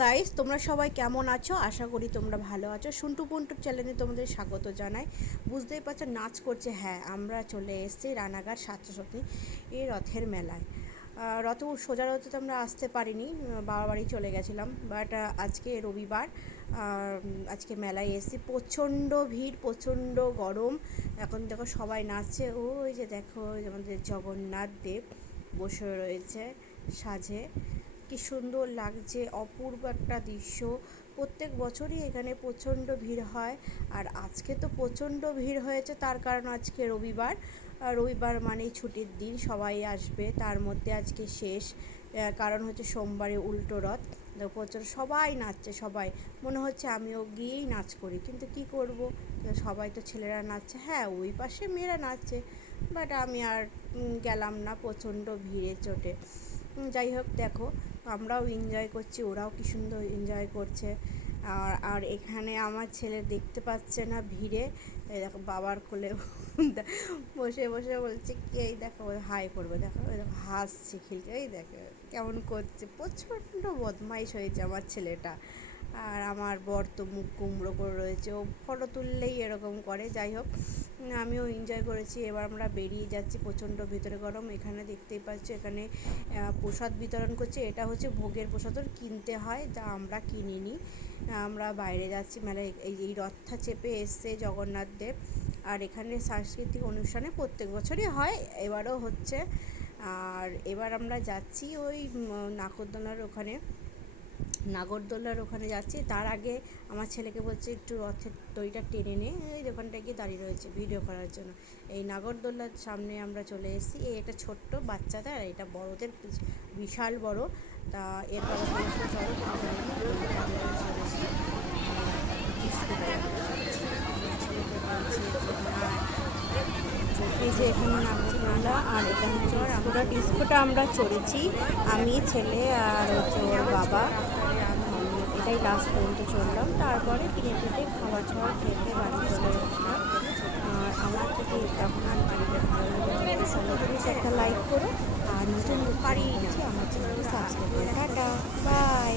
Guys তোমরা সবাই কেমন আছো? আশা করি তোমরা ভালো আছো। সুন্টু পুন্টু চ্যানেলে তোমাদের স্বাগত জানাই। বুঝতেই পারছ, নাচ করছে। হ্যাঁ আমরা চলে এসেছি রানাঘাট সাতশো এই রথের মেলায়। রথ সোজা রথে তো আমরা আসতে পারিনি, বাবা বাড়ি চলে গেছিলাম। বাট আজকে রবিবার আজকে মেলায় এসেছি। প্রচণ্ড ভিড়, প্রচণ্ড গরম। এখন দেখো সবাই নাচছে। ওই যে দেখো আমাদের জগন্নাথ দেব বসে রয়েছে সাজে। কি সুন্দর লাগছে, অপূর্ব একটা দৃশ্য। প্রত্যেক বছরই এখানে প্রচণ্ড ভিড় হয়। আর আজকে তো প্রচণ্ড ভিড় হয়েছে, তার কারণ আজকে রবিবার। রবিবার মানেই ছুটির দিন, সবাই আসবে। তার মধ্যে আজকে শেষ কারণ হচ্ছে সোমবারে উল্টো রথ। প্রচুর সবাই নাচছে, সবাই। মনে হচ্ছে আমিও গিয়েই নাচ করি, কিন্তু কি করব? সবাই তো ছেলেরা নাচছে। হ্যাঁ ওই পাশে মেয়েরা নাচছে, বাট আমি আর গেলাম না প্রচণ্ড ভিড়ে, চোটে। যাই হোক, দেখো, আমরাও এনজয় করছি, ওরাও কি সুন্দর এনজয় করছে। আর আর এখানে আমার ছেলে দেখতে পাচ্ছে না ভিড়ে। দেখো, বাবার কোলে বসে বসে বলছে কি এই দেখো, হাই করবে, দেখো ওই দেখো, হাসছে খিলকে, এই দেখো, কেমন করছে। প্রচণ্ড বদমাইশ হয়েছে আমার ছেলেটা। আর আমার বর তো মুখ কুমড়ো করে রয়েছে, ও ফটো তুললেই এরকম করে, যাই হোক। আমিও এনজয় করেছি, এবার আমরা বেরিয়ে যাচ্ছি প্রচণ্ড ভিতরে গরম, এখানে দেখতেই পাচ্ছ এখানে প্রসাদ বিতরণ করছে, এটা হচ্ছে ভোগের প্রসাদ কিনতে হয়, যা আমরা কিনিনি। আমরা বাইরে যাচ্ছি মেলায় এই এই রথটা চেপে এসছে জগন্নাথ দেব, আর এখানে সাংস্কৃতিক অনুষ্ঠানে প্রত্যেক বছরই হয়, এবারও হচ্ছে। আর এবার আমরা যাচ্ছি ওই নাগরদোলার ওখানে। নাগরদোলার ওখানে যাচ্ছি। তার আগে আমার ছেলেকে বলছে, একটু রথের দইটা টেনে নে, এই দোকানটায় গিয়ে দাঁড়িয়ে রয়েছে ভিডিও করার জন্য। এই নাগরদোলার সামনে আমরা চলে এসেছি। এই এটা ছোট্ট বাচ্চাদের, আর এটা বড়দের, বিশাল বড়। তা এর বাবা আমরা এই যে এখানে নাগরদোলা আর এখানে হচ্ছে আমরা ডিস্কোটা আমরা চড়েছি। আমি, ছেলে আর হচ্ছে ওর বাবা। এটাই লাস্ট পর্যন্ত চললাম তারপরে কিনে টিনে খাবার খাওয়া খেতে বাড়ি চলে আসলাম। আর আমার যদি এখন আর বাড়িতে ভালো লাগে একটা লাইক করো। আর নতুন পারি না, আমার চ্যানেলকে সাবস্ক্রাইব করে। Tata bye